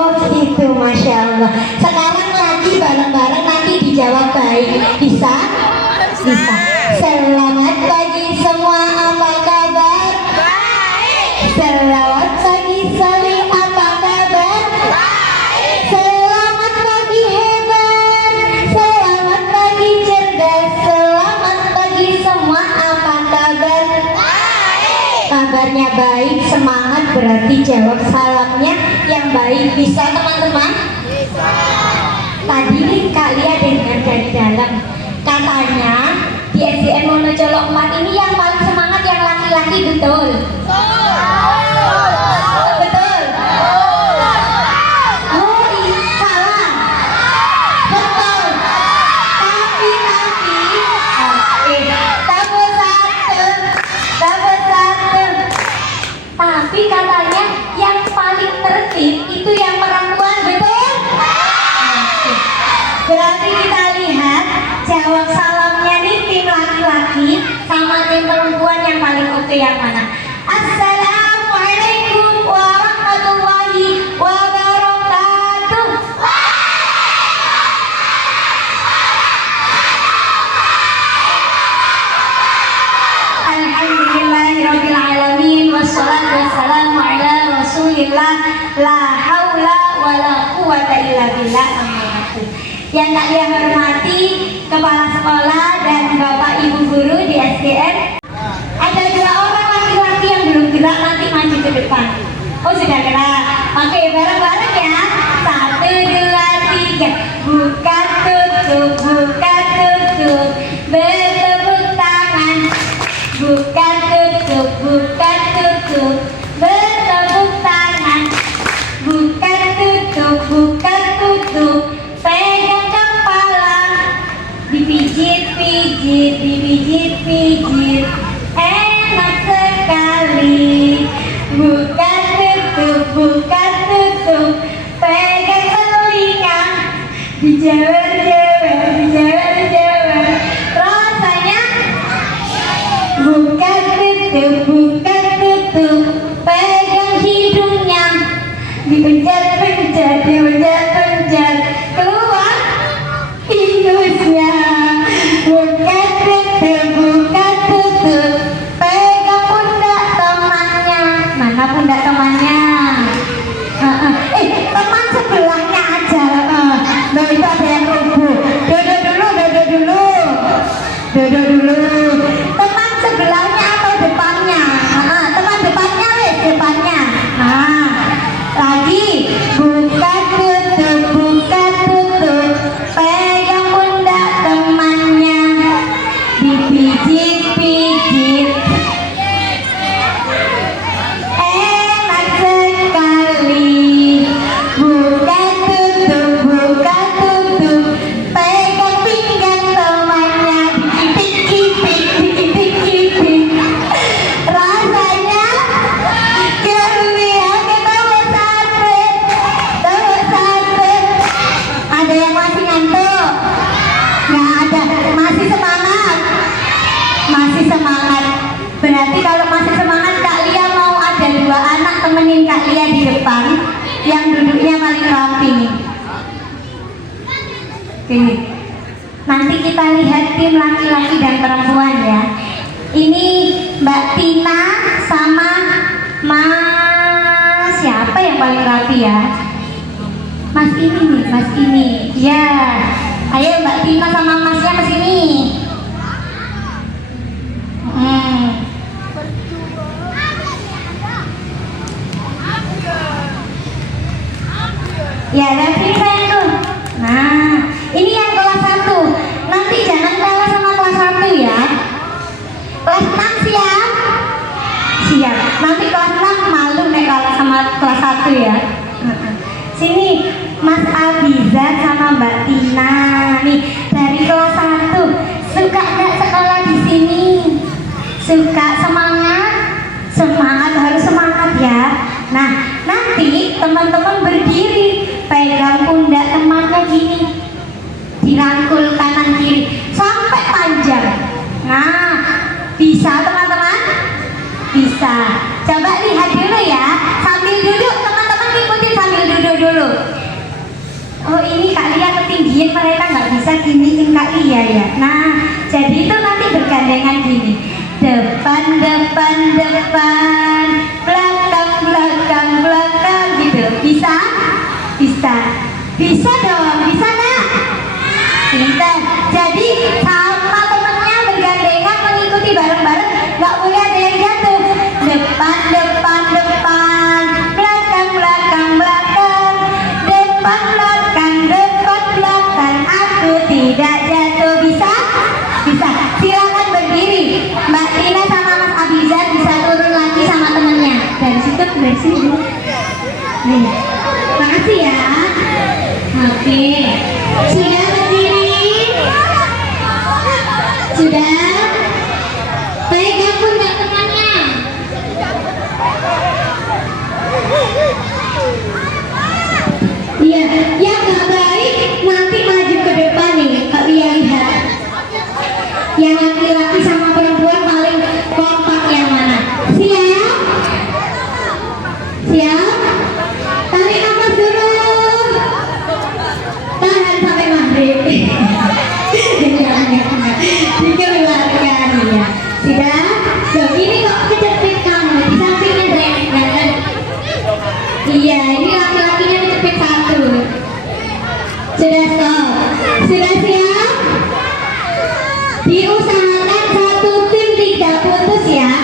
Oh gitu, Masya Allah. Sekarang lagi bareng-bareng nanti dijawab baik. Bisa? Bisa. Selamat pagi semua, apa kabar? Baik. Selamat pagi Sali, apa kabar? Baik. Selamat pagi hebat. Selamat pagi cerdas. Selamat pagi semua, apa kabar? Baik. Kabarnya baik, semangat, berarti jawab salamnya yang baik. Bisa teman-teman? Bisa. Tadi nih kalian dengar dari dalam, katanya di SDN Wonocolo 4 ini yang paling semangat yang laki-laki, betul? Betul? Oh iya, salah. Betul. Tapi oke, tambah satu. Tapi katanya yang paling tertib itu yang perempuan, betul? Oke. Berarti kita lihat jawab salamnya nih tim laki-laki sama tim perempuan yang paling oke yang mana? Assalamualaikum warahmatullahi wabarakatuh. Alhamdulillahirabbil alamin wassalatu wassalamu ala Rasulillah la haula wala quwata illa billah. Yang tak dia hormati kepala sekolah dan bapak ibu guru di SDN. Ada 2 orang laki-laki yang belum gerak, nanti maju ke depan. Oh sudah gerak. Oke, bareng-bareng ya. 1, 2, 3. Buka tutup, buka tutup, bertepuk tangan. Buka tutup, buka tutup, bertepuk tangan. Buka tutup, buka tutup, pegang kepala, dipijit-pijit, dipijit-pijit, enak sekali. Buka tutup, pegang telinga, dijewer-jewer, dijewer-jewer, rasanya. Buka tutup, pegang hidungnya, dipencet-pencet, dipencet-pencet, keluar ingusnya. Buka tutup, pegang pundak temannya. Mana pundak temannya? Teman sebelahnya aja. Loh itu ada yang rubuh. Duduk dulu. Teman sebelahnya atau depannya? Teman depannya weh, depannya. Lagi. Buka tutup, pegang pundak temannya, dipijit-pijit, enak sekali. Buka tutup, pegang pinggang temannya, dikipik-kipik, rasanya keluar ke tambah satu. Ada yang masih ngantuk? Nggak ada, masih semangat. Berarti kalau masih semangat, Kak Lia mau ada 2 anak temenin Kak Lia di depan yang duduknya paling rapi. Oke. Nanti kita lihat tim laki-laki dan perempuan ya. Ini Mbak Tina sama Mas siapa yang paling rapi ya? Mas ini. Ya. Ayo Mbak Tina sama Masnya ke sini. Ya, David sayang tuh. Nah, ini yang kelas 1. Nanti jangan kalah sama kelas 1 ya. Kelas 6 siap? Siap. Nanti kelas 6 malu nih kalah sama kelas 1 ya. Sini Mas Abiza sama Mbak Tina nih dari kelas 1. Suka nggak sekolah di sini? Suka, semangat, harus semangat ya. Nah, nanti teman-teman berdiri, pegang pundak temannya gini, dirangkul kanan kiri sampai panjang. Nah, bisa teman-teman? Bisa. Coba lihat dulu ya, sambil duduk teman-teman ikutin sambil duduk dulu. Oh ini Kak Lia ketinggian, mereka nggak bisa giniin Kak Lia ya. Nah jadi itu nanti bergandengan gini, depan depan depan, belakang belakang belakang gitu. Bisa? Bisa? Bisa dong, bisa nak? Pintar. Jadi sama temennya bergandengan mengikuti bareng-bareng, nggak boleh ada yang jatuh. Depan depan depan, belakang belakang belakang, depan belakang depan belakang, aku tidak jatuh. Bisa? Bisa. Silakan berdiri. Mbak Tina sama Mas Abizar bisa turun lagi sama temennya. Dari situ dari sini. Nih. Makasih ya. Oke. Sudah berdiri? Sudah? Baik, gabung nggak temannya? Iya, yang nggak baik nanti maju ke depan nih, Kak Lia lihat. Yang laki-laki sama perempuan paling kompak yang mana? Siap? Siap? Tarik nafas dulu. Tahan sampai maghrib. Dikeluarkan ya. Sudah? Loh, ini kok kejepit kamu di sampingnya saya. Iya, ini laki-lakinya kejepit satu. Sudah stop. Sudah siap? Diusahakan satu tim tidak putus ya.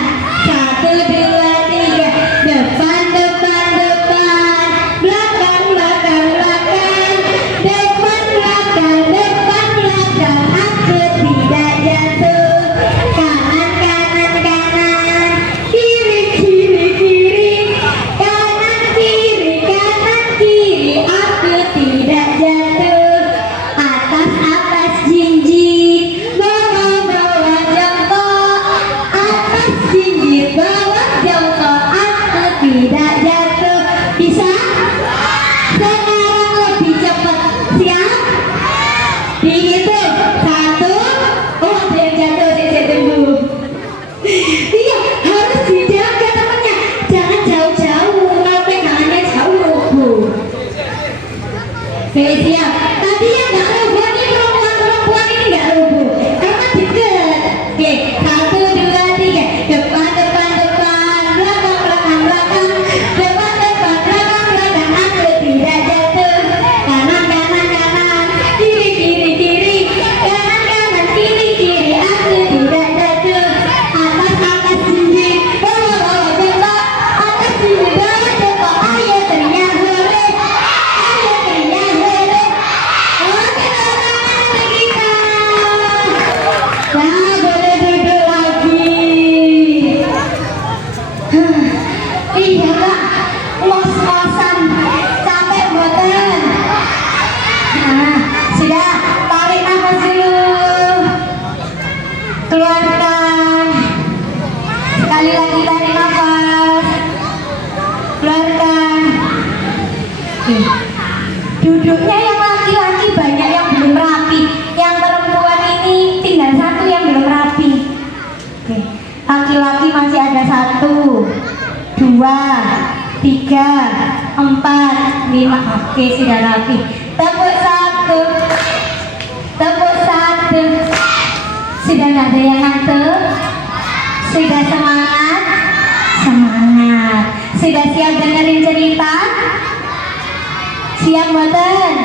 1, 2, 3. Depan depan depan, belakang belakang belakang, depan belakang depan belakang, aku tidak jatuh. Kanan kanan kanan, kiri kiri kiri, kanan kiri, aku tidak jatuh. Atas atas jinjit, bawah bawah jongkok, atas jinjit bawah jongkok, aku tidak jatuh. Bisa? Sekarang lebih cepat. Siap? Dihitung 1. Oh ada yang jatuh, saya tunggu. Iya, harus dijaga temannya. Jangan jauh-jauh, kalau pegangannya jauh. Oke, siap. Tadi yang nggak rubuh nih perempuan ini nggak rubuh karena deket. Oke, 1, 2, 3. Depan depan depan, belakang belakang belakang, depan depan belakang belakang, aku tidak jatuh. Kanan kanan kanan, kiri kiri kiri, kanan kanan kiri kiri, aku tidak jatuh. Atas atas jinjit, bawah bawah jongkok, atas jinjit bawah jongkok, ayo teriak hore, ayo teriak hore. Oke teman-teman kita. Nah boleh duduk lagi. Iya kak, ngos-ngosan, capek boten. Nah, sudah, tarik nafas dulu. Keluarkan. Sekali lagi tarik nafas. Keluarkan. Oke. Duduknya yang laki-laki banyak yang belum rapi. Yang perempuan ini tinggal satu yang belum rapi. Oke. Laki-laki masih ada 1, 2, 3, 4, 5. Oke, sudah rapi. Tepuk 1. Tepuk 1. Sudah nggak ada yang ngantuk? Sudah semangat? Semangat. Sudah siap dengerin cerita? Siap boten?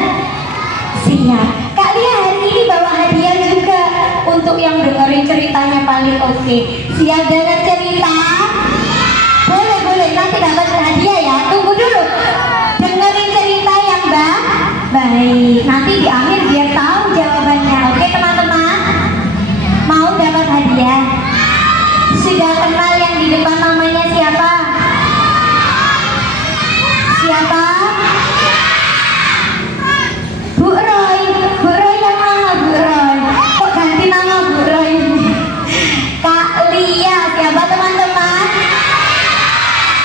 Siap. Kak Lia hari ini bawa hadiah juga untuk yang dengerin ceritanya paling oke. Siap denger cerita? Boleh boleh, nanti dapat hadiah ya. Tunggu dulu. Dengerin cerita yang baik. Nanti di akhir biar tahu jawabannya. Oke teman-teman? Mau dapat hadiah? Sudah kenal yang di depan namanya siapa? Siapa? Bu Roy. Bu Roy yang mana Bu Roy? Kok ganti nama Bu Roy? Kak Lia. Siapa teman-teman?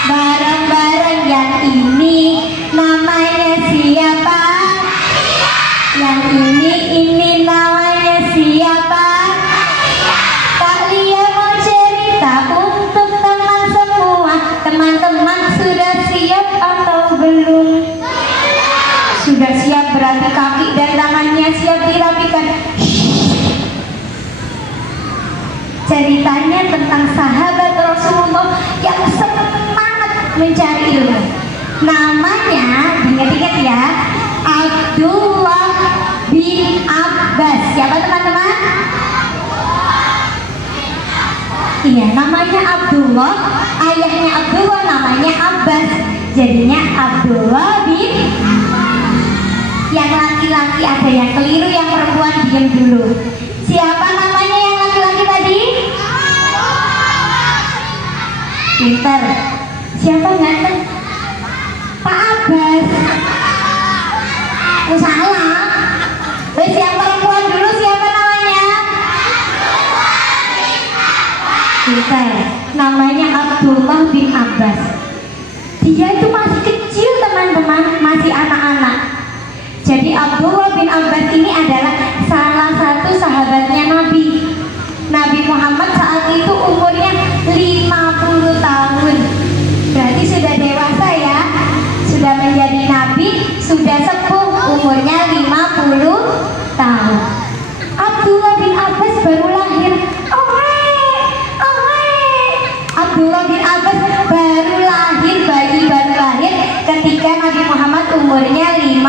Bareng-bareng yang ini Sudah siap berarti kaki dan tangannya siap dirapikan. Ceritanya tentang sahabat Rasulullah yang semangat mencari ilmu. Namanya, ingat-ingat ya, Abdullah bin Abbas. Siapa teman-teman? Iya, namanya Abdullah. Ayahnya Abdullah namanya Abbas. Jadinya Abdullah bin. Yang laki-laki ada yang keliru, yang perempuan diam dulu. Siapa namanya yang laki-laki tadi? Pinter. Siapa ganteng? Pak Abbas. Oh, salah. Terus yang perempuan dulu siapa namanya? Pinter. Namanya Abdullah bin Abbas. Dia itu masih kecil teman-teman, masih anak-anak. Jadi Abdullah bin Abbas ini adalah salah satu sahabatnya Nabi. Nabi Muhammad saat itu umurnya 50 tahun. Berarti sudah dewasa ya. Sudah menjadi nabi, sudah sepuh, umurnya 50 tahun. Abdullah bin Abbas baru lahir. Abdullah bin Abbas baru lahir, bayi baru lahir ketika Nabi Muhammad umurnya 50.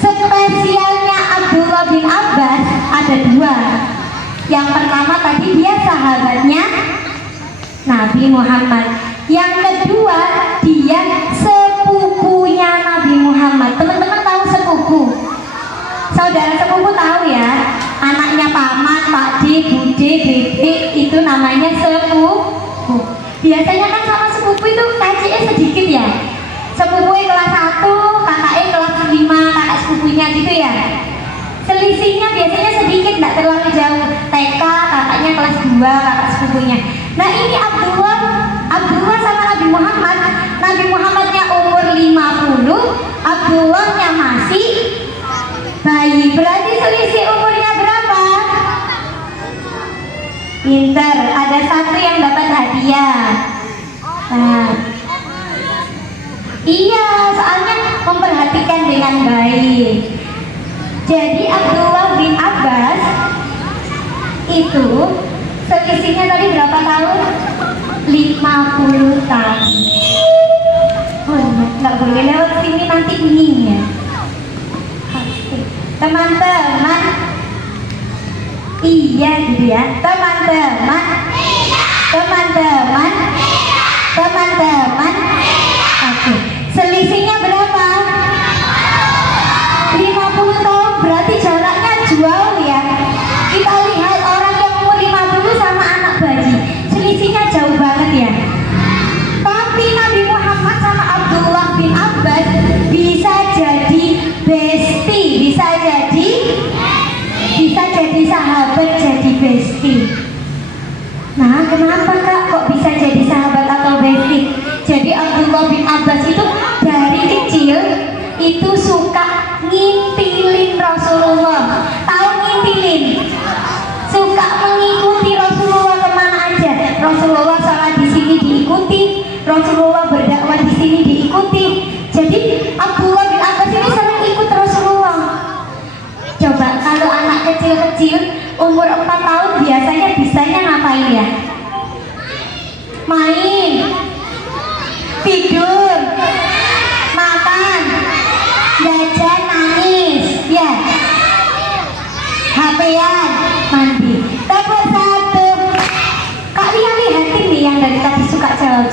Spesialnya Abdullah bin Abbas ada dua. Yang pertama tadi dia sahabatnya Nabi Muhammad. Yang kedua dia sepupunya Nabi Muhammad. Teman-teman tahu sepupu? Saudara sepupu tahu ya? Anaknya paman, pakde, bude, bebe itu namanya sepupu. Biasanya kan sama sepupu itu kaciknya sedikit ya. Sepupunya kelas 1, kakaknya kelas 5, kakak sepupunya gitu ya. Selisihnya biasanya sedikit, tidak terlalu jauh. TK, kakaknya kelas 2, kakak sepupunya. Nah ini Abdullah sama Nabi Muhammad. Nabi Muhammadnya umur 50, Abdullahnya masih bayi. Berarti selisih umurnya berapa? Pinter, ada satu yang dapat hadiah. Nah, iya, soalnya memperhatikan dengan baik. Jadi Abdullah bin Abbas itu selisihnya tadi berapa tahun? 50 tahun. Oh, nggak boleh lewat sini nanti dingin ya. Teman-teman, iya gitu ya. Teman-teman, oke. Selisihnya berapa? 50 tahun, berarti jaraknya jauh ya. Kita lihat orang yang umur 50 sama anak bayi, selisihnya jauh banget ya. Tapi Nabi Muhammad sama Abdullah bin Abbas bisa jadi bestie, bisa jadi sahabat, jadi bestie. Nah, kenapa Kak kok bisa jadi sahabat atau bestie? Jadi Abdullah bin Abbas itu dari kecil itu suka ngintilin Rasulullah. Tahu ngintilin? Suka mengikuti Rasulullah kemana aja. Rasulullah sholat di sini diikuti, Rasulullah berdakwah di sini diikuti. Jadi Abdullah bin Abbas ini sering ikut Rasulullah. Coba kalau anak kecil-kecil umur 4 tahun biasanya bisanya ngapain ya? Main, tidur, makan, jajan, nangis, ya, HP-an, mandi. Nomor 1, Kak lihatin nih yang dari tadi suka jawab.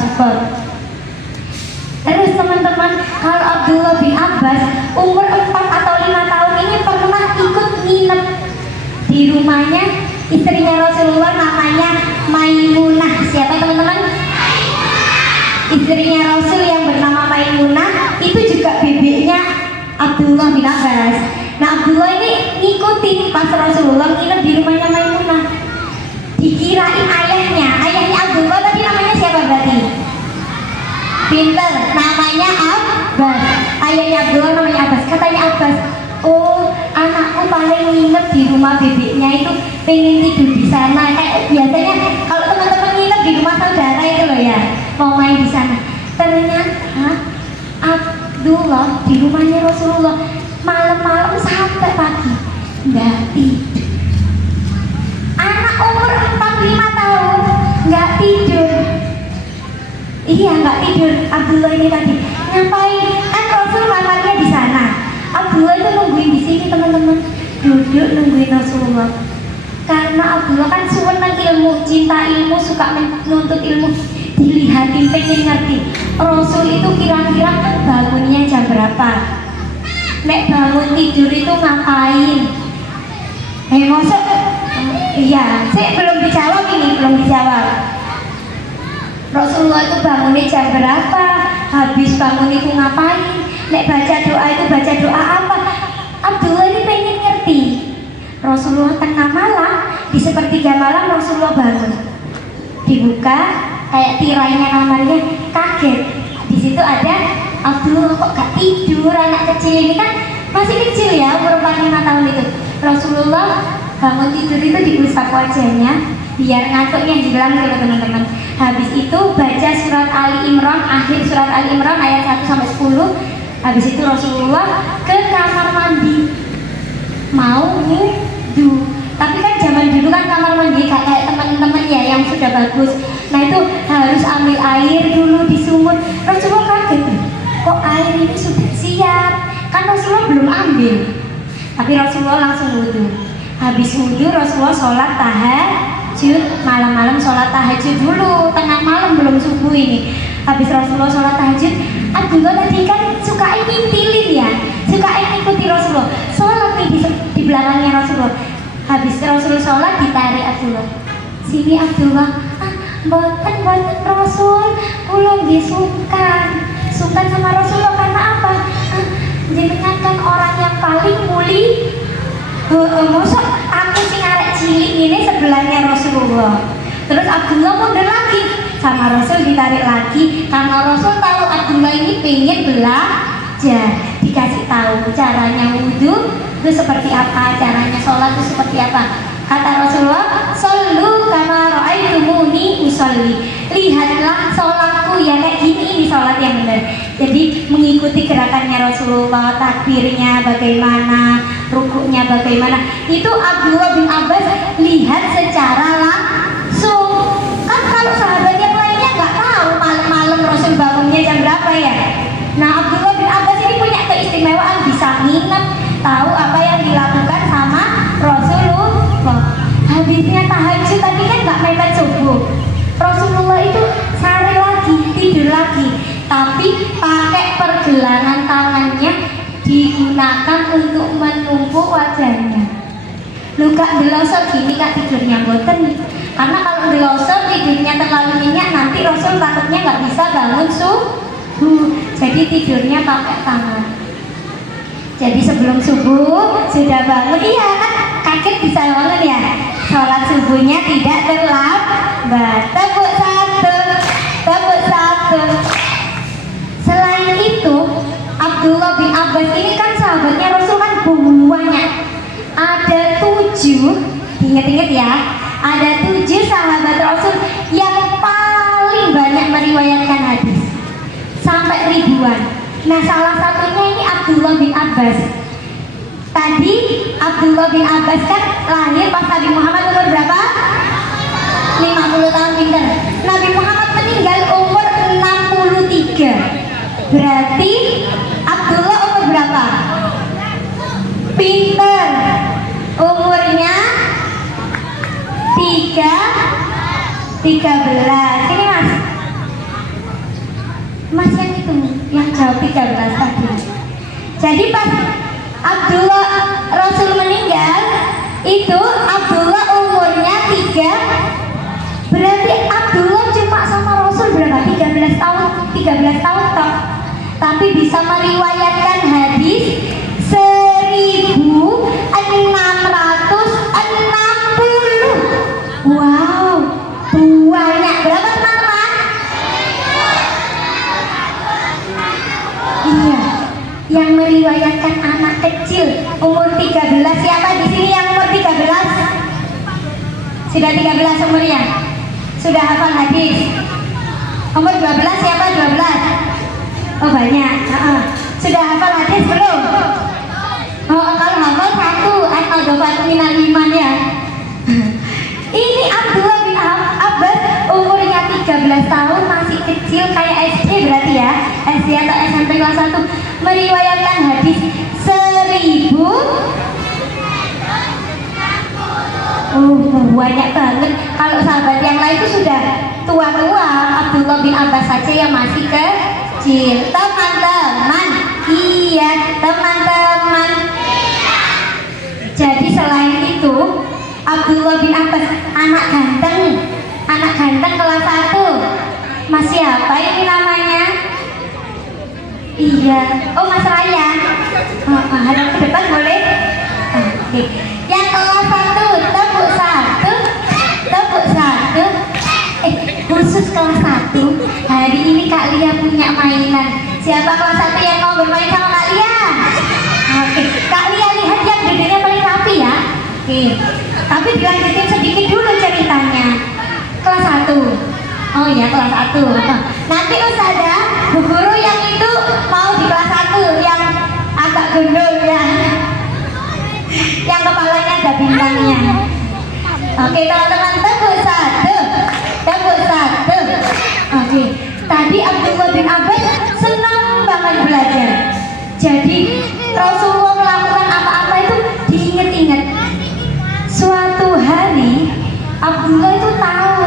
Terus teman-teman, kalau Abdullah bin Abbas umur 4 atau 5 tahun ini pernah ikut nginep di rumahnya istrinya Rasulullah namanya Maimunah. Siapa teman-teman? Istrinya Rasul yang bernama Maimunah itu juga bebeknya Abdullah bin Abbas. Nah Abdullah ini ngikutin pas Rasulullah nginep di rumahnya Maimunah. Dikirain ayahnya Abdullah tadi namanya siapa berarti? Pinter, namanya Abbas. Ayahnya Abdullah namanya Abbas. Katanya Abbas, oh anakku paling nginep di rumah bebeknya itu pengen tidur di sana. Kayak biasanya kalau teman-teman nginep di rumah saudara itu loh ya, mau main di sana. Ternyata Abdullah di rumahnya Rasulullah malam-malam sampai pagi nggak tidur. Anak umur 45 tahun nggak tidur. Iya, nggak tidur. Abdullah ini tadi ngapain? Kan Rasul kamarnya di sana. Abdullah itu nungguin di sini teman-teman, duduk nungguin Rasulullah. Karena Abdullah kan senang ilmu, cinta ilmu, suka menuntut ilmu, dilihatin, pengen ngerti Rasul itu kira-kira bangunnya jam berapa, nek bangun tidur itu ngapain. Masuk? Iya, saya belum dijawab ini, belum dijawab. Rasulullah itu bangunnya jam berapa, habis bangun itu ngapain, nek baca doa itu baca doa apa. Abdullah ini pengen ngerti. Rasulullah tengah malam, di sepertiga malam Rasulullah bangun, dibuka kayak tirainya kamarnya, kaget. Di situ ada Abdullah, kok gak tidur, anak kecil ini kan masih kecil ya, umur 45 tahun itu. Rasulullah bangun tidur itu diusap wajahnya biar ngantuknya hilang gitu teman-teman. Habis itu baca surat Ali Imran, akhir surat Ali Imran ayat 1 sampai 10. Habis itu Rasulullah ke kamar mandi mau wudhu. Tapi kan zaman dulu kan kamar mandi gak kayak teman-teman ya yang sudah bagus. Nah itu harus ambil air dulu di sumur. Rasulullah kaget, kok air ini sudah siap? Kan Rasulullah belum ambil. Tapi Rasulullah langsung wudhu. Habis wudhu Rasulullah sholat tahajud, malam-malam sholat tahajud dulu, tengah malam belum subuh ini. Habis Rasulullah sholat tahajud, Abdullah tadi kan suka ngintilin ya, suka ngikuti Rasulullah sholat nih di belakangnya Rasulullah. Habis Rasulullah sholat ditarik Abdullah, sini Abdullah. Boten Rasul, kula nggih sungkan sama Rasulullah karena apa? Jenengan kan orang yang paling muli. Mosok aku sing arek cilik ini sebelahnya Rasulullah. Terus Abdullah mundur lagi, sama Rasul ditarik lagi karena Rasul tahu Abdullah ini pengen belajar. Dikasih tahu caranya wudhu itu seperti apa, caranya sholat itu seperti apa. Kata Rasulullah, "Shollu kama ra'aitumuni usolli." Lihatlah sholatku ya kayak gini, ini sholat yang benar. Jadi mengikuti gerakannya Rasulullah, takbirnya bagaimana, rukuknya bagaimana. Itu Abdullah bin Abbas lihat secara langsung. Kan kalau sahabat yang lainnya nggak tahu malam-malam Rasul bangunnya jam berapa ya. Nah Abdullah bin Abbas ini punya keistimewaan, bisa nginep, tahu apa yang dilakukan sama Rasulullah. Habisnya tahajud tadi kan nggak mepet subuh, Rasulullah itu sare lagi, tidur lagi, tapi pakai pergelangan tangannya digunakan untuk menumpuk wajahnya. Luka delosor gini kak tidurnya boten, karena kalau delosor tidurnya terlalu nyenyak nanti Rasul takutnya nggak bisa bangun subuh, jadi tidurnya pakai tangan. Jadi sebelum subuh sudah bangun, iya kan kaget bisa bangun ya. Sholat subuhnya tidak terlambat. Tepuk satu. Selain itu, Abdullah bin Abbas ini kan sahabatnya Rasul kan banyak. Ada 7, inget-inget ya, ada 7 sahabat Rasul yang paling banyak meriwayatkan hadis, sampai ribuan. Nah salah satunya ini Abdullah bin Abbas. Tadi Abdullah bin Abbas kan lahir pas Nabi Muhammad umur berapa? 50 tahun, pinter. Nabi Muhammad meninggal umur 63. Berarti Abdullah umur berapa? Pinter. Umurnya 13. Ini mas. Mas yang itu yang jawab 13 tadi. Jadi pas Abdullah Rasul meninggal itu Abdullah umurnya 3. Berarti Abdullah cuma sama Rasul berapa? 13 tahun toh. Tapi bisa meriwayatkan hadis 1660. Wow, banyak. Berapa teman-teman? Iya, yang meriwayatkan anak kecil umur 13. Siapa di sini yang umur 13? Sudah 13 umurnya? Sudah hafal hadis? Umur 12 siapa? 12? Oh banyak. meriwayatkan hadis 1000. Banyak banget. Kalau sahabat yang lain itu sudah tua-tua, Abdullah bin Abbas saja yang masih kecil. Teman-teman, iya teman-teman. Jadi selain itu, Abdullah bin Abbas anak ganteng kelas 1. Mas siapa ini namanya? Iya, oh Mas Ryan. Hadap ke depan boleh? Oke. Yang kelas 1, tepuk 1. Khusus kelas 1. Hari ini Kak Lia punya mainan. Siapa kelas 1 yang mau bermain sama Kak Lia? Oke, Kak Lia lihat yang gedenya paling rapi ya. Oke. Tapi dilanjutin sedikit dulu ceritanya. Kelas 1. Oh iya, kelas 1. Nanti Ustazah, Bu Guru yang itu mau di kelas 1 yang agak gendul ya. Yang kepalanya ada bintangnya. Oke teman-teman, tepuk 1. Oke, tadi Abdullah bin Abbas senang banget belajar. Jadi Rasulullah melakukan apa-apa itu diinget-inget. Suatu hari Abdullah itu tahu,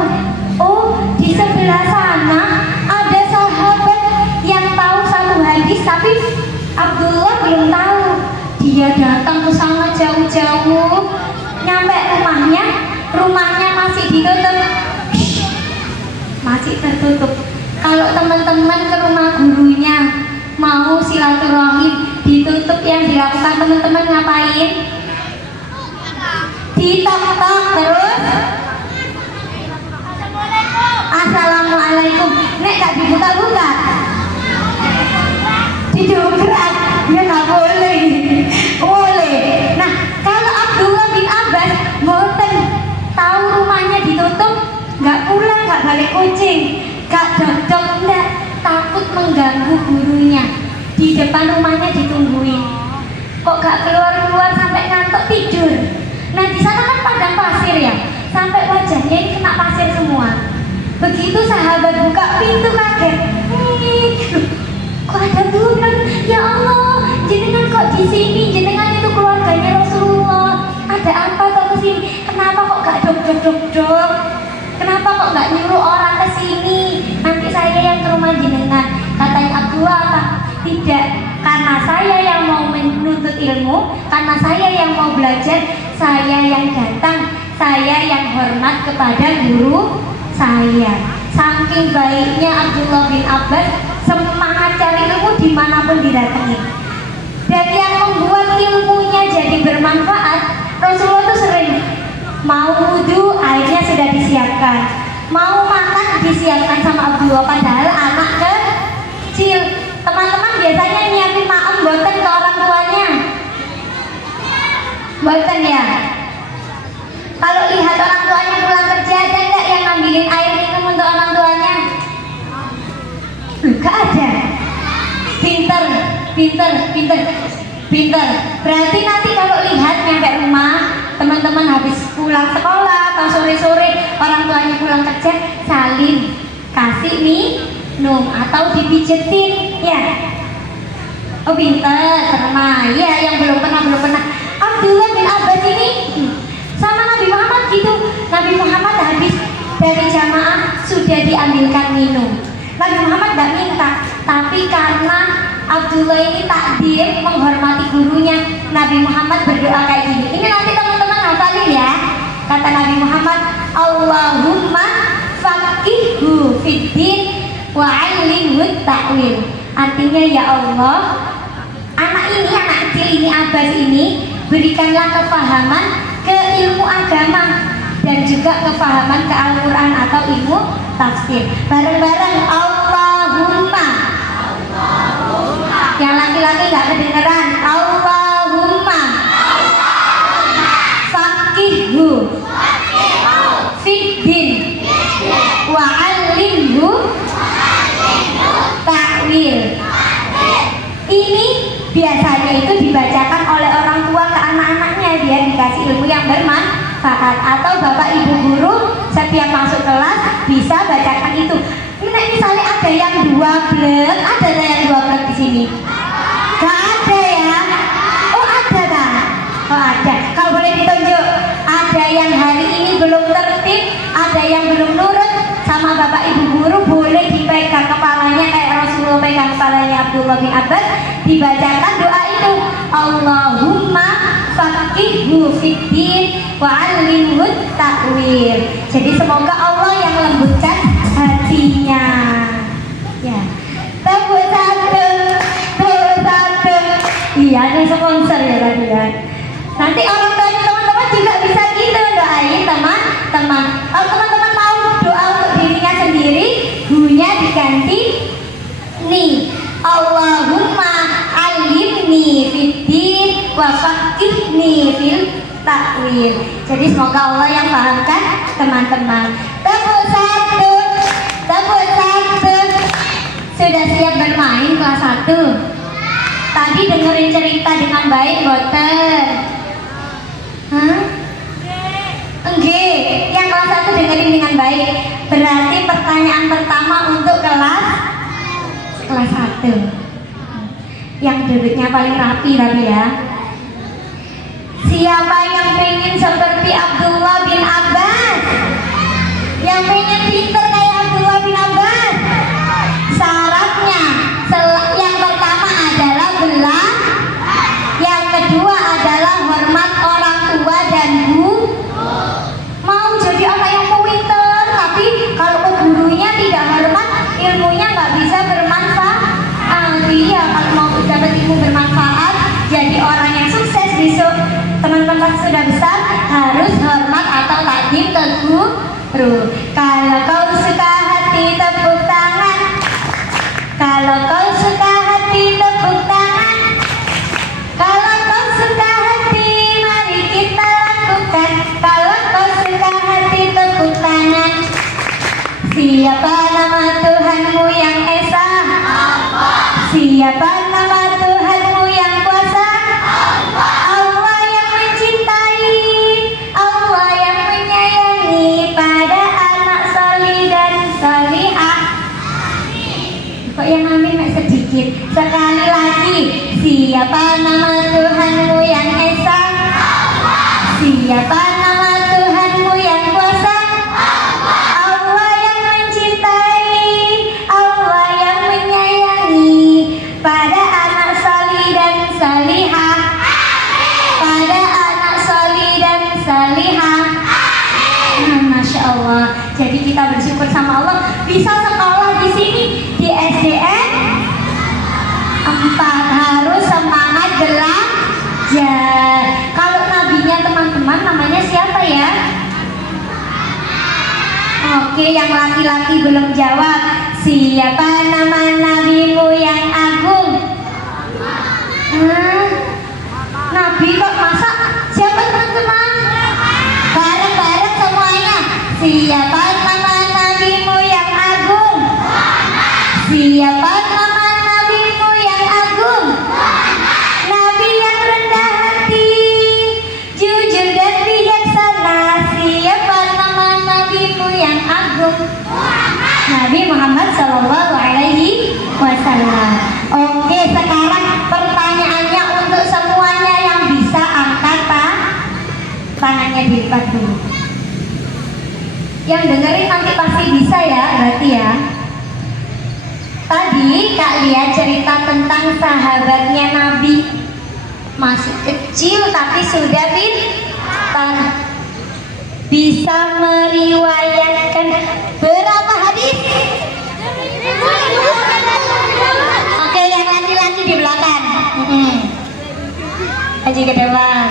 oh di sebelah sana ada sahabat yang tahu satu hadis, tapi Abdullah belum tahu. Dia datang ke sana jauh-jauh, nyampe rumahnya masih ditutup, masih tertutup. Kalau teman-teman ke rumah gurunya mau silaturahim ditutup, yang dilakukan teman-teman ngapain? Ditok-tok terus Assalamualaikum. Nek gak dibuka-buka, didobrak, ya gak boleh. Nah, kalau Abdullah bin Abbas boten tahu rumahnya ditutup, gak pulang, gak balik kucing, gak dok-dok, enggak, takut mengganggu gurunya. Di depan rumahnya ditungguin, kok gak keluar-keluar sampai ngantuk tidur. Nah di sana kan padang pasir ya, sampai wajahnya ini kena pasir semua. Begitu sahabat buka pintu kaget, kok ada tuh? Ya Allah, jenengan kok di sini? Jenengan itu keluarganya Rasulullah. Ada apa kok kesini? Kenapa kok gak dok? Kenapa kok gak nyuruh orang ke sini? Nanti saya yang ke rumah jenengan. Katanya Abdullah apa? Tidak, karena saya yang mau menuntut ilmu, karena saya yang mau belajar, saya yang datang, saya yang hormat kepada guru saya. Saking baiknya Abdullah bin Abbas, semangat cari ilmu dimanapun didatangi. Dan yang membuat ilmunya jadi bermanfaat, Rasulullah itu sering mau wudhu, airnya sudah disiapkan, mau makan disiapkan sama Abdullah, padahal anak kecil. Teman-teman biasanya nyiapin maem boten ke orang tuanya, boten ya. Kalau lihat orang tuanya pulang kerja, ada nggak yang ngambilin air minum untuk orang tuanya? Nggak ada. Pinter. Berarti nanti kalau lihat nyampe rumah, teman-teman habis pulang sekolah atau sore-sore orang tuanya pulang kerja, salim, kasih minum atau dipijetin ya. Oh pinter, pernah ya. Yang belum pernah. Abdullah bin Abbas ini sama Nabi Muhammad gitu. Nabi Muhammad habis dari jamaah sudah diambilkan minum. Nabi Muhammad gak minta, tapi karena Abdullah ini takdir menghormati gurunya, Nabi Muhammad berdoa kayak gini. Ini nanti teman-teman hafalin ya. Kata Nabi Muhammad, Allahumma faqihhu fiddin wa 'allimhu ta'wil. Artinya ya Allah, anak kecil ini, Abbas ini, berikanlah kefahaman ke ilmu agama dan juga kefahaman ke Al-Quran atau ilmu tafsir. Bareng-bareng Allahumma. Yang laki-laki gak kedengeran. Allahumma faqihhu fiddin wa 'allimhu ta'wil. Ini biasanya itu dibacakan oleh orang tua ke anak-anaknya, dia dikasih ilmu yang bermanfaat. Atau bapak ibu guru setiap masuk kelas bisa bacakan itu. Ini misalnya ada yang 2 blek, ada yang 2 blek di sini. ada yang belum nurut sama bapak ibu guru, boleh dipegang kepalanya kayak Rasulullah pegang kepalanya Abdullah bin Abbas, dibacakan doa itu, Allahumma faqihhu fiddin wa 'allimhu ta'wil. Jadi semoga Allah yang lembutkan hatinya. Ya. Tepuk satu. Iya, ada sponsor ya tadi ya. Nanti orang tua teman-teman juga bisa gitu doain teman-teman. Kalau teman-teman mau doa untuk dirinya sendiri, hunya diganti nih. Allahumma 'allimni fiddin wa faqihni fil ta'wil. Jadi semoga Allah yang pahamkan teman-teman. Tepuk satu. Sudah siap bermain kelas 1? Tadi dengerin cerita dengan baik, boten? Hah? Enggak, yang kelas 1 dengerin dengan baik. Berarti pertanyaan pertama untuk kelas 1. Yang duduknya paling rapi tapi ya. Siapa yang pengen seperti Abdullah bin Abbas? Yang pengen pinter kayak Abdullah bin Abbas? Syaratnya yang pertama adalah belah, yang kedua adalah hormat orang tua dan guru. Mau jadi anak yang pinter, tapi kalau ke gurunya tidak hormat, ilmunya nggak bisa bermanfaat. Iya, kalau mau dapat ilmu bermanfaat, jadi orang yang sukses besok, teman-teman pasti sudah besar, harus hormat atau takdim ke guru. Kalau kau suka hati tepuk tangan. Kalau kau suka hati tepuk tangan. Kalau kau suka hati mari kita lakukan. Kalau kau suka hati tepuk tangan. Siapa nama Tuhanmu yang esa? Siapa nama Tuhanmu yang kuasa? Allah yang mencintai, Allah yang menyayangi pada anak solih dan solihah. Kok yang amin mek sedikit? Sekali lagi, siapa nama Tuhanmu yang esa? Siapa nama Tuhanmu yang kuasa? Allah yang mencintai, Allah yang menyayangi pada anak solih dan solihah. Pada anak solih dan solihah. Masya Allah. Jadi kita bersyukur sama Allah bisa sekolah di sini di SDN 4. Harus semangat belajar. Kalau nabinya teman-teman namanya siapa ya? Oke, yang laki-laki belum jawab. Siapa nama nabimu yang agung? Nabi kok masa? Siapa teman-teman? Bareng-bareng semuanya. Siapa nama nabimu yang agung? Siapa nama nabimu yang agung? Nabi yang rendah hati, jujur dan bijaksana. Siapa nama nabimu yang agung? Nabi Muhammad Sallallahu Alaihi Wasallam. Oke, sekarang pertanyaannya untuk semuanya yang bisa angkat tangannya dilipat dulu. Yang dengerin nanti pasti bisa ya, berarti ya. Tadi Kak Lia cerita tentang sahabatnya Nabi, masih kecil tapi sudah pintar, bisa meriwayatkan berapa hadis? Oke, yang laki-laki di belakang. Maju ke depan.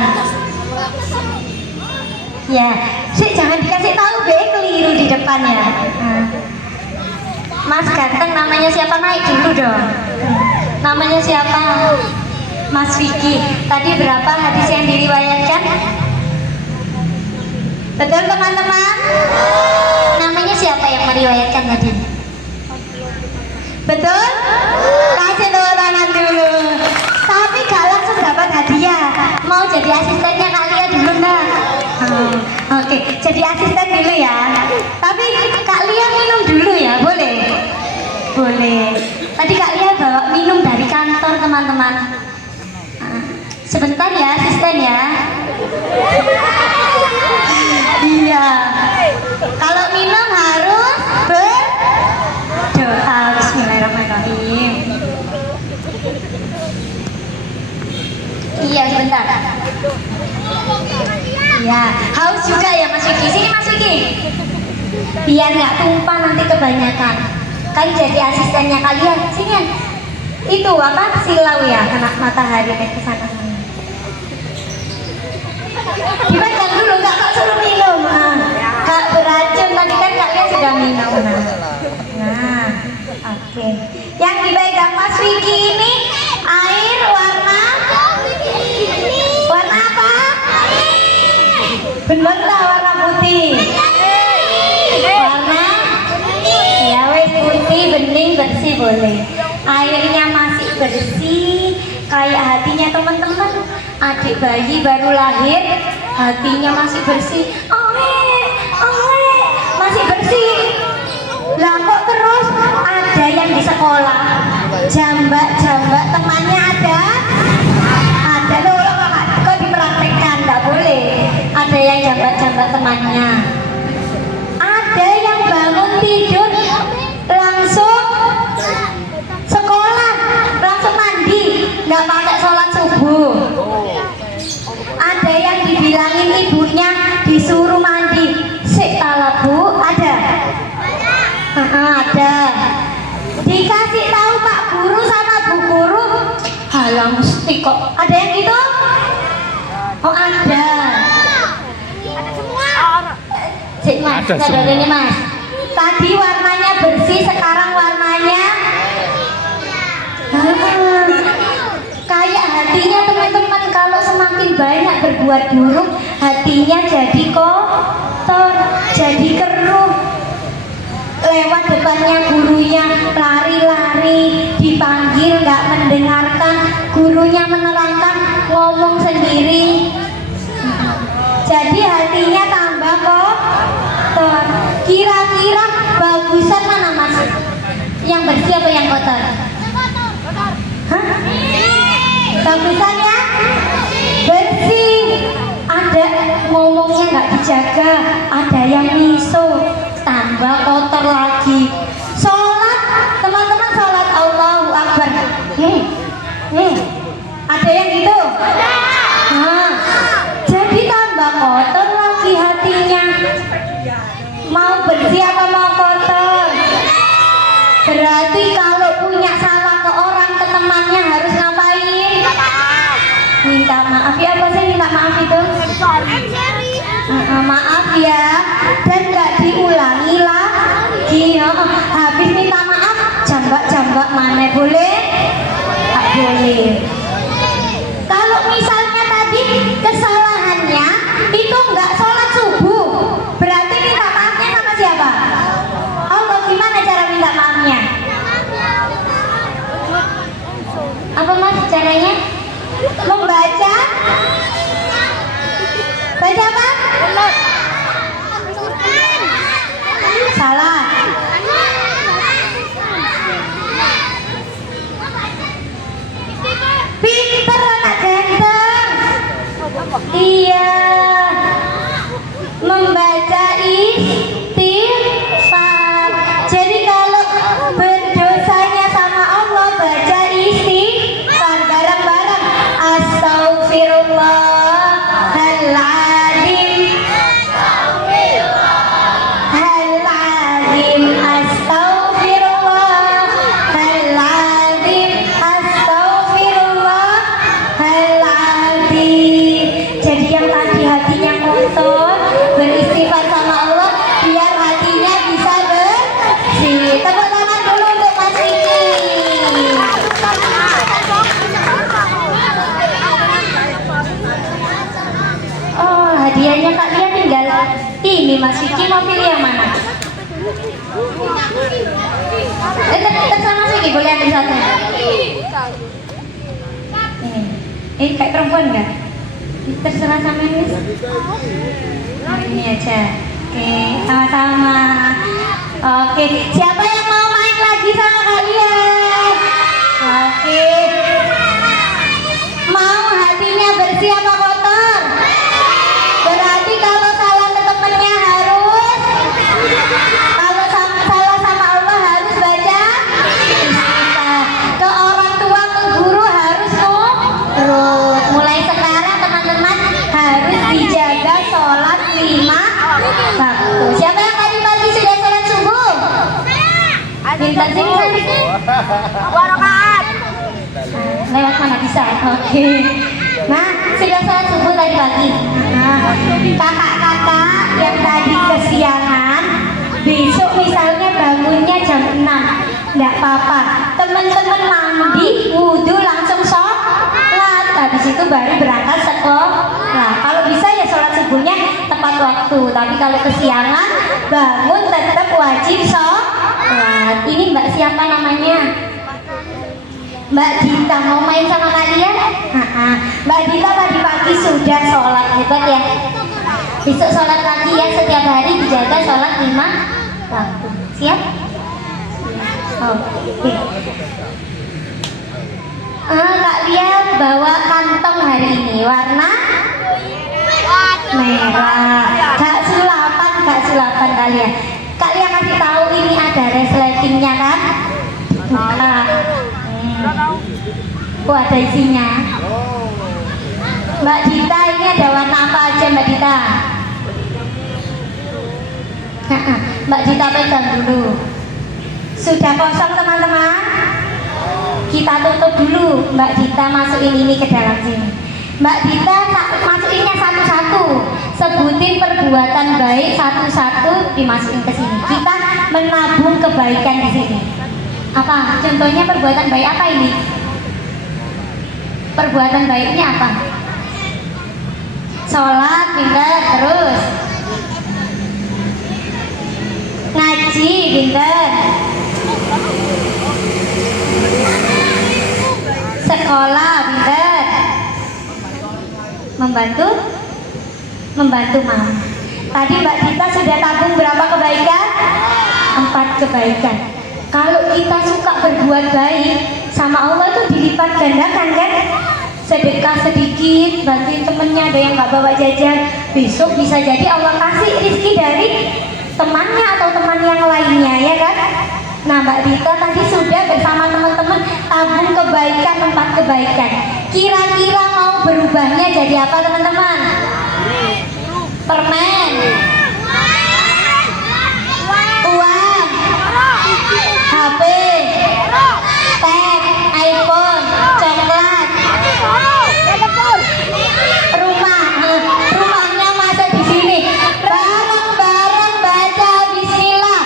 Ya, sih jangan dikasih tahu be, keliru di depan ya. Mas ganteng, namanya siapa? Naik dulu dong. Namanya siapa? Mas Vicky. Tadi berapa hadis yang diriwayatkan? Betul teman-teman? Namanya siapa yang meriwayatkan tadi? Betul? Kasih tepuk tangan dulu. Tapi gak langsung dapat hadiah. Mau jadi asistennya Kak Lia dulu enggak? Oke, jadi asisten dulu ya. Tapi Kak Lia minum dulu ya, boleh? Boleh. Tadi Kak Lia bawa minum dari kantor teman-teman. Sebentar ya asisten ya. Iya. Kalau minum harus berdoa. Bismillahirrahmanirrahim. Iya, sebentar. Iya, haus juga ya Mas Vicky. Sini Mas Vicky. Biar nggak tumpah nanti kebanyakan. Kan jadi asistennya kalian. Sini ya. Itu apa? Silau ya, kena matahari naik ke sana. Dipegang dulu, nggak kok suruh minum. Kak beracun tadi kan kalian sudah minum. Nah, oke. Yang dipegang Mas Vicky ini air warna apa? Bener lah, warna putih. Warna ya wes putih, bening, bersih boleh. Airnya masih bersih, kayak hatinya teman-teman. Adik bayi baru lahir, hatinya masih bersih. Masih bersih. Lah kok terus ada yang di sekolah jambak temannya ada loh, kok dipraktekkan, nggak boleh. Ada yang jambak temannya, ada yang bangun tidur langsung sekolah, langsung mandi, nggak pakai sholat subuh. Ada yang dibilangin ibunya disuruh mandi, sik tala bu, ada. Ada. Dikasih tahu Pak Guru sama Bu Guru, halah mesti kok. Ada yang gitu? Oh ada. Sik Mas, ada ini Mas. Tadi warnanya bersih, sekarang warnanya kayak hatinya teman-teman. Kalau semakin banyak berbuat buruk, hatinya jadi kotor, jadi keruh. Lewat depannya gurunya lari-lari, dipanggil nggak mendengarkan, gurunya menerangkan, ngomong sendiri. Jadi hatinya tambah kotor. Kira-kira bagusan mana Mas? Yang bersih apa yang kotor? Hah? Bagusannya bersih. Ada ngomongnya nggak dijaga, ada yang miso, tambah kotor lagi. Sholat, teman-teman sholat Allahu Akbar. Ada yang gitu? Jadi tambah kotor lagi hatinya. Mau bersih apa mau kotor? Berarti kalau punya salah ke orang, ke temannya harus ngapain? Minta maaf ya, apa sih minta maaf itu? Maaf ya, dan gak diulangi lagi. Habis minta maaf, jambak mana boleh? Tak boleh. Kalau misalnya tadi kesalahannya itu nggak sholat subuh, berarti minta maafnya sama siapa? Allah. Gimana cara minta maafnya? Apa Mas caranya? Membaca? Baca apa? Salah. Pinter anak ganteng. Iya. Membaca istighfar. Jadi kalau berdosanya sama Allah, baca istighfar bareng-bareng. Astaghfirullahaladzim. Jadi yang tadi hatinya kotor, beristighfar sama Allah biar hatinya bisa bersih. Tepuk tangan dulu untuk Mas Vicky. Oh, hadiahnya Kak Lia tinggal ini. Mas Vicky mau pilih yang mana? Terserah Mas Vicky, boleh ambil satu. Ini kayak perempuan kan? Terserah sama ini. Ini aja. Oke, sama-sama. Oke, siapa yang mau main lagi sama kalian? Oke. Mau hatinya bersih apa kotor? Berarti kalau salah ke temennya Terus mulai sekarang teman-teman harus dijaga sholat 5 waktu. Siapa yang tadi pagi sudah sholat subuh? Minta sini. Lewat mana bisa? Oke. Nah, sudah sholat subuh tadi pagi. Nah, kakak-kakak yang tadi kesiangan, besok misalnya bangunnya jam 6, enggak apa-apa. Teman-teman mandi, wudhu langsung sholat. Habis itu baru berangkat sekolah. Kalau bisa ya sholat subuhnya tepat waktu. Tapi kalau kesiangan, bangun tetap wajib sholat. Ini Mbak siapa namanya? Mbak Dita, mau main sama kalian? Mbak Dita tadi pagi sudah sholat, hebat ya. Besok sholat lagi ya, setiap hari dijaga sholat 5 waktu. Siap? Oke. Kak lihat bawa kantong hari ini warna merah. Gak sulapan kalian. Kak lihat kasih tahu ini ada resletingnya kan? Buka. Oh ada isinya. Mbak Dita ini ada warna apa aja Mbak Dita? Mbak Dita pegang dulu. Sudah kosong teman-teman? Kita tutup dulu. Mbak Dita masukin ini ke dalam sini. Mbak Dita masukinnya satu-satu. Sebutin perbuatan baik satu-satu dimasukin ke sini. Kita menabung kebaikan di sini. Apa? Contohnya perbuatan baik apa ini? Perbuatan baiknya apa? Sholat, pinter, terus ngaji, pinter, sekolah, pinter, membantu mama. Tadi Mbak Dita sudah tabung berapa kebaikan? 4 kebaikan. Kalau kita suka berbuat baik sama Allah tuh dilipat gandakan kan? Sedekah sedikit, bantuin temennya, ada yang nggak bawa jajan, besok bisa jadi Allah kasih rezeki dari temannya atau teman yang lainnya ya kan? Nah Mbak Dita tadi sudah bersama teman-teman tabung kebaikan 4 kebaikan. Kira-kira mau berubahnya jadi apa teman-teman? Permen, uang, HP, tab, iPhone, coklat, rumahnya masuk di sini. Bareng-bareng baca bismillah.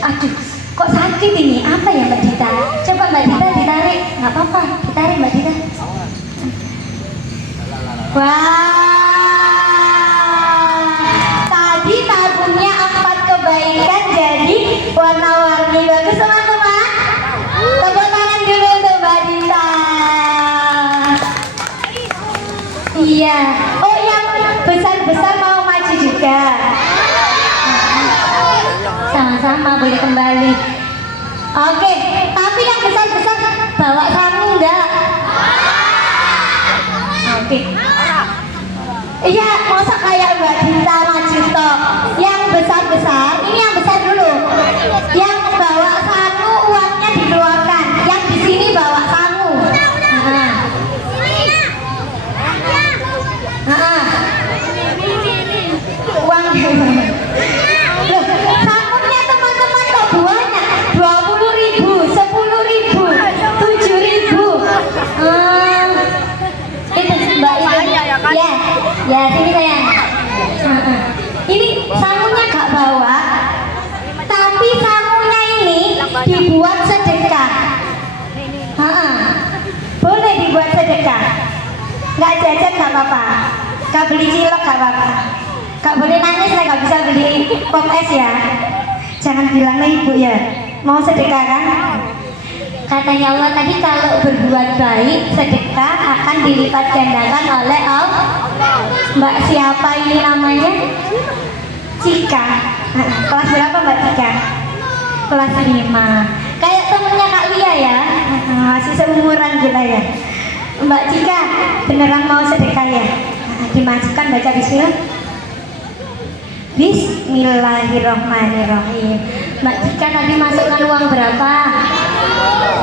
Aduh, kok sakit ini? Apa ya Mbak Dita? Coba Mbak Dita ditarik. Nggak apa-apa, ditarik Mbak Dita. Wah, tadi tabungnya 4 kebaikan jadi warna-warni. Bagus teman-teman. Tepuk tangan dulu untuk Mbak Dita. Iya. Oh yang besar-besar mau maju juga. Sama-sama boleh kembali. Oke, tapi yang besar-besar bawa sapu enggak? Oke. Iya, masa kayak Mbak Dita maju toh. Yang besar-besar, ini yang besar dulu. Yang bawa sapu uangnya dikeluarkan. Yang di sini bawa sapu. Uang loh, sapunya teman-teman kok banyak. 20.000, 10.000, 7.000. Itu Mbak itu. Ya sini sayang. Ini samunya gak bawa, tapi samunya ini dibuat sedekah. Boleh dibuat sedekah. Gak jajan gak apa-apa. Gak beli cilok gak apa-apa. Gak boleh nangis, saya gak bisa beli pop es ya. Jangan bilang ibu ya. Mau sedekah kan? Katanya Allah tadi kalau berbuat baik sedekah akan dilipat gandakan oleh Allah. Mbak siapa ini namanya? Cika. Kelas berapa Mbak Cika? Kelas 5. Kayak temennya Kak Lia ya. Masih seumuran kita ya. Mbak Cika beneran mau sedekah ya? Dimasukkan, baca bismillah. Bismillahirrahmanirrahim. Mbak Cika tadi masukkan uang berapa?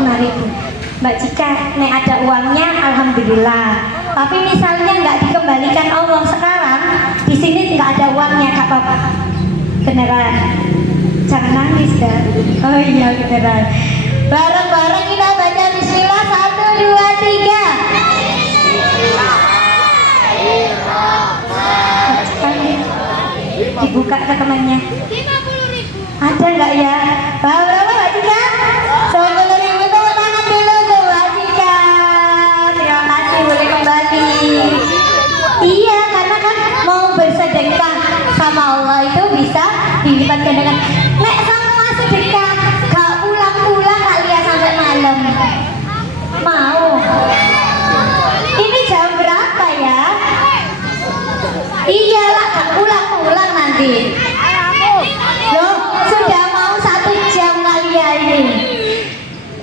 5.000. Mbak Cika, nek ada uangnya alhamdulillah. Tapi misalnya nggak dikembalikan Allah sekarang, di sini nggak ada uangnya, Kak Papa. Beneran? Jangan nangis dah. Oh iya beneran. Bareng-bareng kita baca Bismillah 1, 2, 3. Dibuka ke temannya. 50.000. Ada nggak ya? Berapa Mbak Cika? 10.000. Tepuk tangan dulu tuh Mbak Cika. Terima kasih, boleh kembali. Iya, karena kan mau bersedekah sama Allah itu bisa dilipat gandakan. Nek semua sedekah gak pulang-pulang gak lihat sampai malam. Mau? Ini jam berapa ya? Iyalah gak pulang-pulang nanti. Loh, sudah mau 1 jam kalian ini.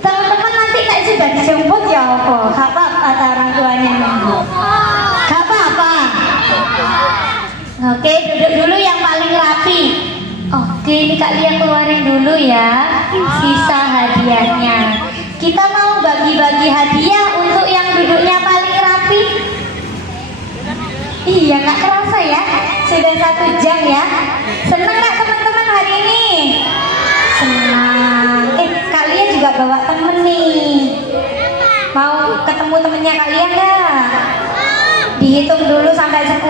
Teman-teman nanti nek sudah dijemput ya apa? Gak apa-apa kata orang tuanya. Gak apa-apa. Oke, duduk dulu yang paling rapi. Oke, ini kalian keluarin dulu ya sisa hadiahnya. Kita mau bagi-bagi hadiah untuk yang duduknya paling rapi. Iya, nggak kerasa ya? Sudah 1 jam ya. Seneng nggak teman-teman hari ini? Senang. Kalian juga bawa temen nih. Mau ketemu temennya kalian nggak? Dihitung dulu sampai 10.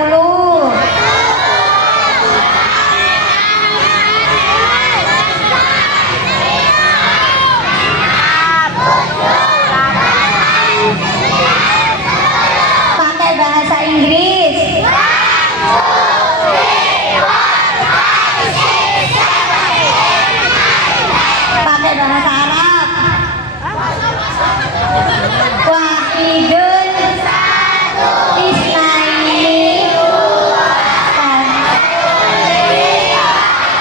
Pakai bahasa Inggris. Pakai bahasa Arab. Wahidun isnaini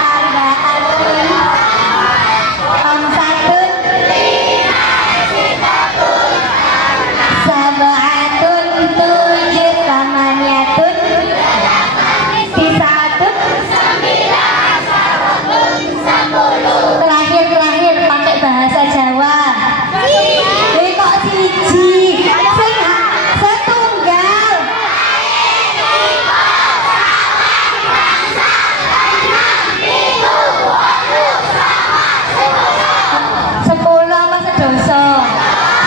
arba'atun khamsatun sab'atun tujuh samaniyatun tis'atun terakhir pakai bahasa Jawa. Wih kok siji setunggal. Sepuluh apa sedoso?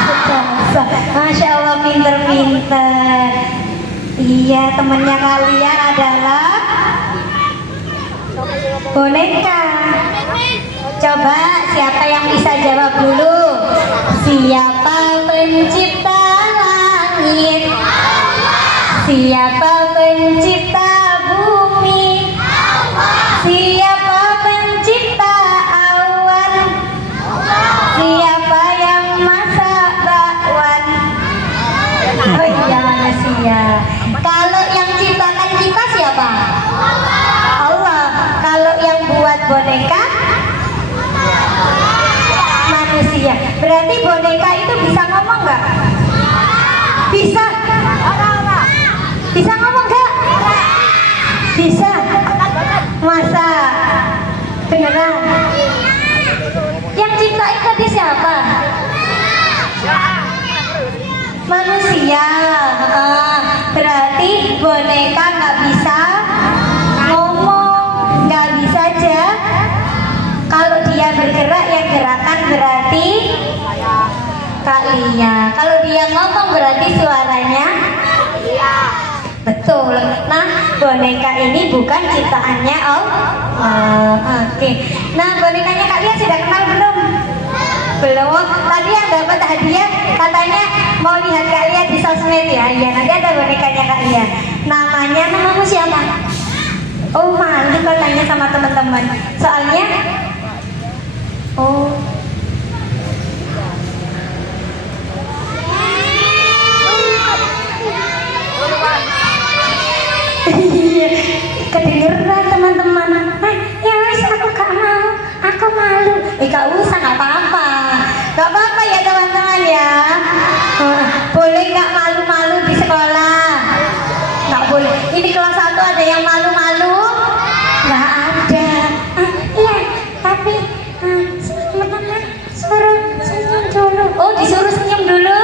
Sedoso. Masya Allah, pinter-pinter. Iya, temennya kalian adalah boneka. Coba siapa yang bisa jawab dulu? Siapa pencipta langit? Siapa pencipta bumi? Siapa pencipta awan? Siapa yang masak bakwan? Oh iya, manusia. Kalau yang ciptakan kita siapa? Allah. Kalau yang buat boneka? Manusia. Berarti boneka itu bisa ngomong nggak? Bisa. Bisa ngomong nggak? Bisa. Masa? Beneran? Yang ciptain tadi siapa? Manusia. Berarti boneka nggak bisa ngomong, nggak bisa aja. Kalau dia bergerak ya gerakan berarti kalinya. Kalau dia ngomong berarti suaranya. Betul. Nah, boneka ini bukan ciptaannya Allah. Oke. Nah, bonekanya kalian sudah kenal belum? Belum. Tadi yang dapat hadiah katanya mau lihat kalian di sosmed ya. Iya, nanti ada bonekanya kalian. Namamu siapa? Oh, malu kalau tanya sama teman-teman. Soalnya oh. Iya, kedengeran teman-teman. Ya wes, aku gak mau, aku malu. Gak usah, gak apa-apa. Gak apa-apa ya teman-teman ya. Boleh gak malu-malu di sekolah? Gak boleh. Ini kelas 1 ada yang malu-malu? Gak ada. Iya, tapi Oh, disuruh senyum dulu.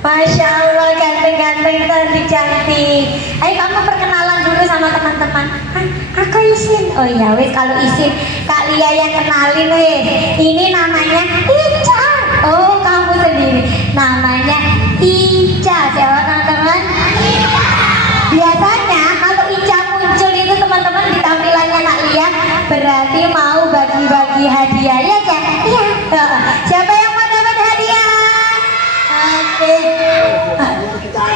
Masya Allah, ganteng-ganteng, cantik-cantik. Ayo kamu perkenalan dulu sama teman-teman. Aku Isin. Oh iya, wes kalau Isin, Kak Lia yang kenalin wes. Ini namanya Ica. Oh, kamu sendiri. Namanya Ica. Siapa teman-teman? Biasanya kalau Ica muncul itu teman-teman di tampilannya Kak Lia berarti mau bagi-bagi hadiah ya kan? Iya. Siapa yang mau dapat hadiah? Oke.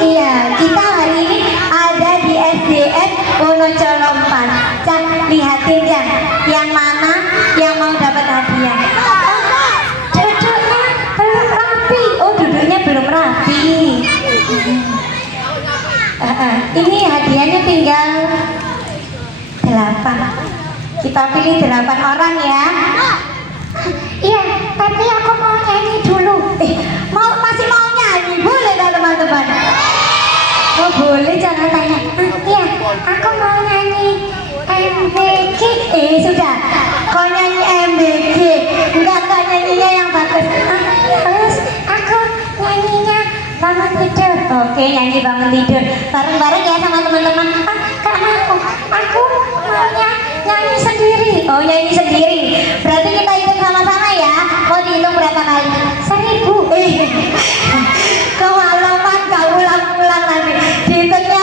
Iya, kita hari ini ada di SDN Wonocolo 4. Cak, lihatin Cak, yang mana yang mau dapat hadiah? Duduknya belum rapi. Oh, duduknya belum rapi. Ini hadiahnya tinggal 8. Kita pilih 8 orang ya. Iya, tapi aku mau nyanyi dulu. Masih mau nyanyi? Boleh tak teman-teman? Oh boleh, jangan tanya. Iya, aku mau nyanyi MBG. Sudah, kau nyanyi MBG. Enggak nyanyinya yang bagus. Terus aku nyanyinya bangun tidur. Oke, nyanyi bangun tidur bareng-bareng ya sama teman-teman. Gak mau, aku maunya nyanyi sendiri. Oh, nyanyi sendiri. Berarti kita hitung sama-sama ya. Mau dihitung berapa kali? 1000. Kemalaman, gak ulang-ulang nanti. Dihitungnya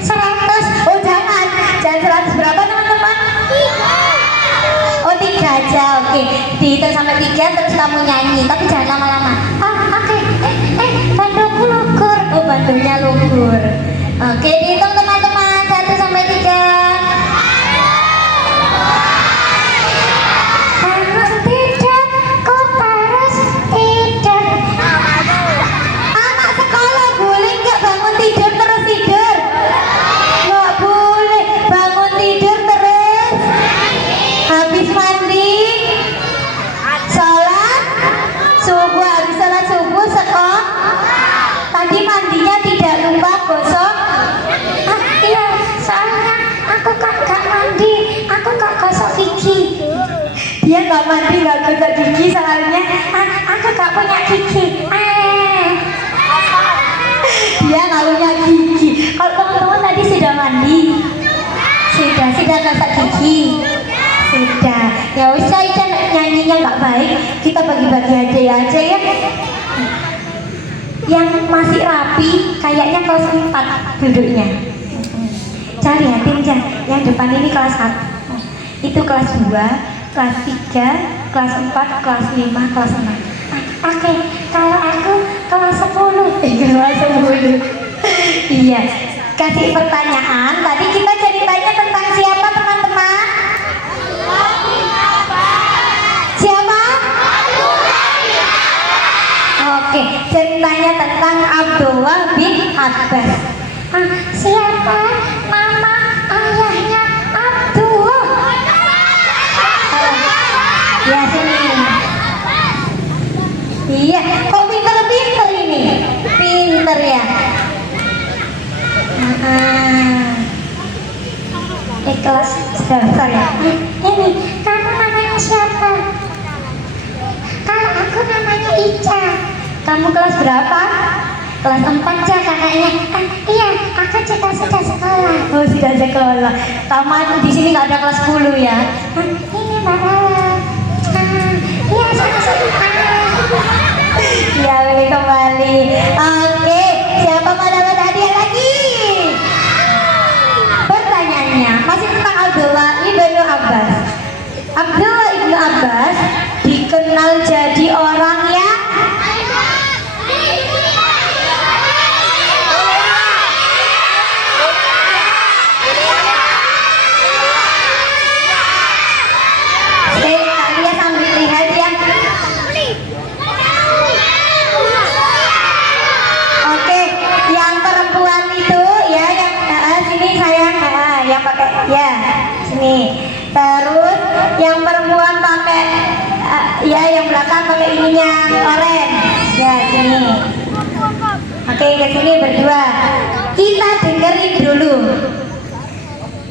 100. Oh jangan 100 berapa teman-teman? 3. Oh 3 aja, oke. Dihitung sampai 3 terus kamu nyanyi, tapi jangan lama-lama. Oke. Bantuku lugur. Oh bantunya lugur. Oke, dihitung teman-teman 1 sampai 3. Bangun tidur, kok harus tidur. Anak sekolah boleh nggak bangun tidur terus tidur? Nggak boleh. Bangun tidur terus habis mandi, sholat subuh, habis sholat subuh sekolah. Tadi mandinya tidak lupa gosok. Iya, soalnya aku kan gak mandi, aku gak gosok gigi. Dia gak mandi, gak gosok gigi soalnya aku gak punya gigi. Dia gak punya gigi. Kalau teman-teman tadi sudah mandi, sudah gosok gigi, sudah. Ya usah, Ica nyanyinya gak baik, kita bagi-bagi aja ya. Yang masih rapi kayaknya kelas 4 duduknya. Cari lihatin Jan, yang depan ini kelas 1, itu kelas 2, kelas 3, kelas 4, kelas 5, kelas 6. Oke, kalau aku kelas 10. Kelas 10. Iya, kasih pertanyaan. Tadi kita ceritanya tentang siapa teman-teman? Siapa? Oke, ceritanya tentang Abdullah bin Abbas. Siapa nama ayahnya Abdullah? Ya sini. Iya, kok pinter-pinter ini? Pinter ya. Kelas dasar ya. Ini, kamu namanya siapa? Kalau aku namanya Ica. Kamu kelas berapa? Kelas 4 ya kakaknya. Iya, aku juga sudah sekolah. Oh, sudah sekolah. Kamu di sini nggak ada kelas 10 ya? Ini Mbak Lala. Iya, sama-sama. Ya, boleh kembali. Oke, siapa mau dapat hadiah lagi? Pertanyaannya masih tentang Abdullah ibnu Abbas. Abdullah ibnu Abbas dikenal jadi orang yang kalian sambil lihat ya. Oke, yang perempuan itu ya, yang sini sayang, yang pakai ya sini. Terus yang perempuan pakai ya, yang belakang pakai ininya oranye ya sini. Oke, ke sini berdua. Kita dengerin dulu.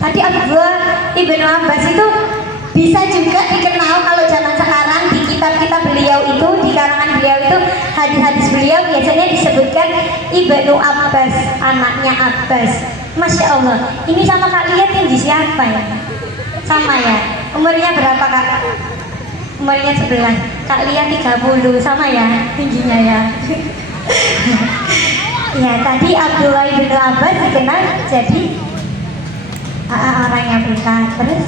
Tadi Abdullah ibnu Abbas itu bisa juga dikenal kalau zaman sekarang di kitab-kitab beliau itu, di karangan beliau hadis-hadis beliau biasanya disebutkan Ibnu Abbas, anaknya Abbas. Masya Allah, ini sama Kak Lia tinggi siapa ya? Sama ya? Umurnya berapa Kak? Umurnya 11. Kak Lia 30, sama ya tingginya ya? Ya, tadi Abdullah bin Abbas dikenal jadi orang yang pintar. Terus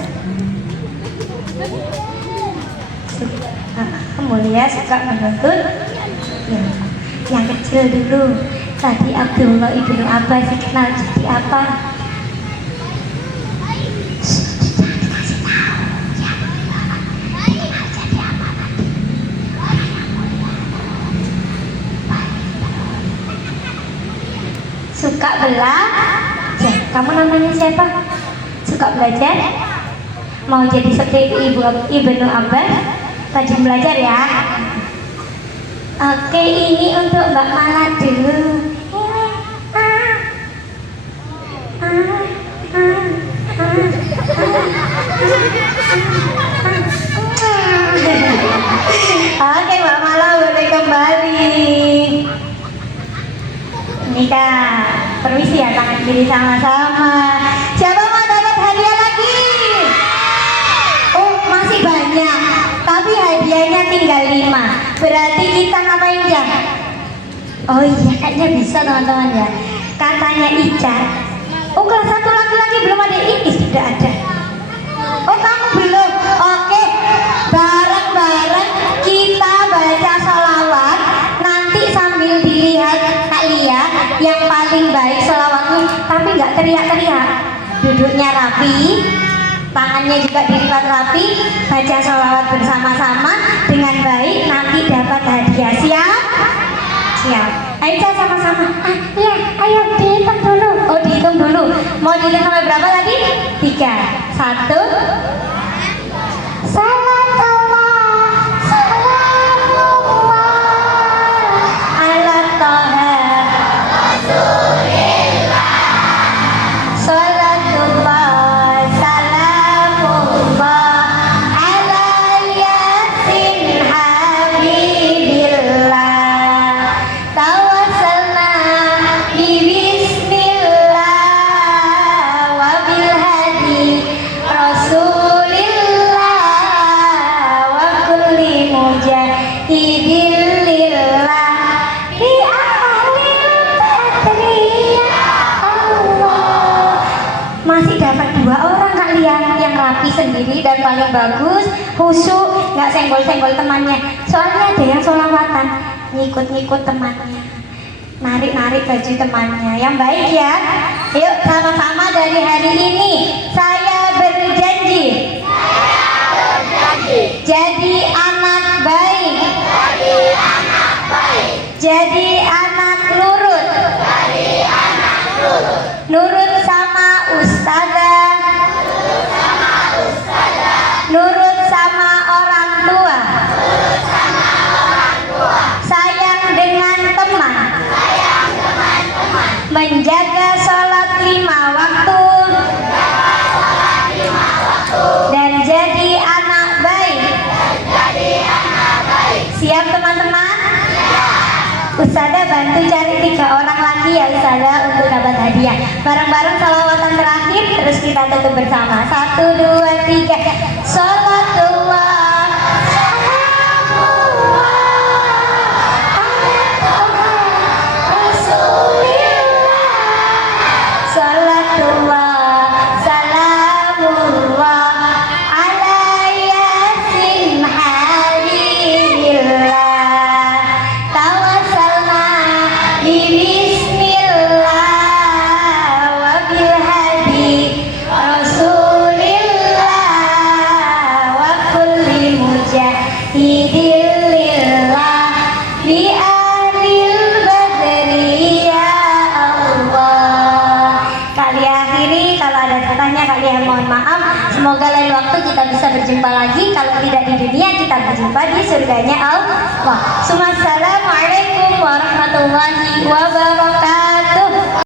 mulia suka menuntut ya. Yang kecil dulu, tadi Abdullah ibnu Abbas dikenal jadi apa? Suka belajar. Kamu namanya siapa? Suka belajar? Mau jadi seperti Ibnu Abbas? Rajin belajar ya. Oke, ini untuk Mbak Mala dulu. Oke, Mbak Mala boleh kembali. Ini Kak, permisi ya, tangan kiri sama-sama. Siapa mau dapat hadiah lagi? Oh, masih banyak, tapi hadiahnya tinggal 5. Berarti kita ngapain ya? Oh iya, kayaknya bisa teman-teman ya. Katanya Ica, oh kelas 1 laki-laki belum ada ini, sudah ada. Oh kamu belum? Oke, bareng-bareng kita baca sholawat. Nanti sambil dilihat Kak Lia yang paling baik sholawatnya, tapi nggak teriak-teriak. Duduknya rapi, tangannya juga dilipat rapi, baca sholawat bersama-sama dengan baik, nanti dapat hadiah. Siap? Siap. Ayo Ca, sama-sama. Iya, ayo dihitung dulu. Oh dihitung dulu. Mau dihitung sampai berapa tadi? 3. 1. Salatullah, salamullah ala Toha Rasulillah. Salatullah, salamullah ala Yasin Habibillah. Tawassalna bismillah wa bil hadi Rasulillah wa kulli mujahidin lillah bi ahlil badriyah Allah. Masih dapat 2 orang Kak Lia, yang rapi sendiri dan paling bagus, khusyuk, nggak senggol-senggol temannya. Soalnya ada yang sholawatan ngikut-ngikut temannya, narik-narik baju temannya. Yang baik ya. Yuk sama-sama dari hari ini saya berjanji jadi anak baik, jadi anak nurut, nurut sama ustazah, nurut sama orang tua, sayang dengan teman, menjaga sholat 5 waktu, dan jadi anak baik. Siap teman-teman? Ustazah bantu cari 3 orang lagi ya Ustazah untuk dapat hadiah. Bareng-bareng salawatan terakhir, terus kita tutup bersama. 1, 2, 3. Salatullah, salamullah ala Rasulillah. Salatullah, salamullah ala Yasin Habibillah. Tawassalna bismillah wa bil hadi Rasulillah wa kulli mujahidin lillah bi ahlil badriyah Allah. Kali akhiri, kalau ada katanya kalian mohon maaf. Semoga lain waktu kita bisa berjumpa lagi. Kalau tidak di dunia, kita berjumpa di surganya Allah. Assalamualaikum warahmatullahi wabarakatuh.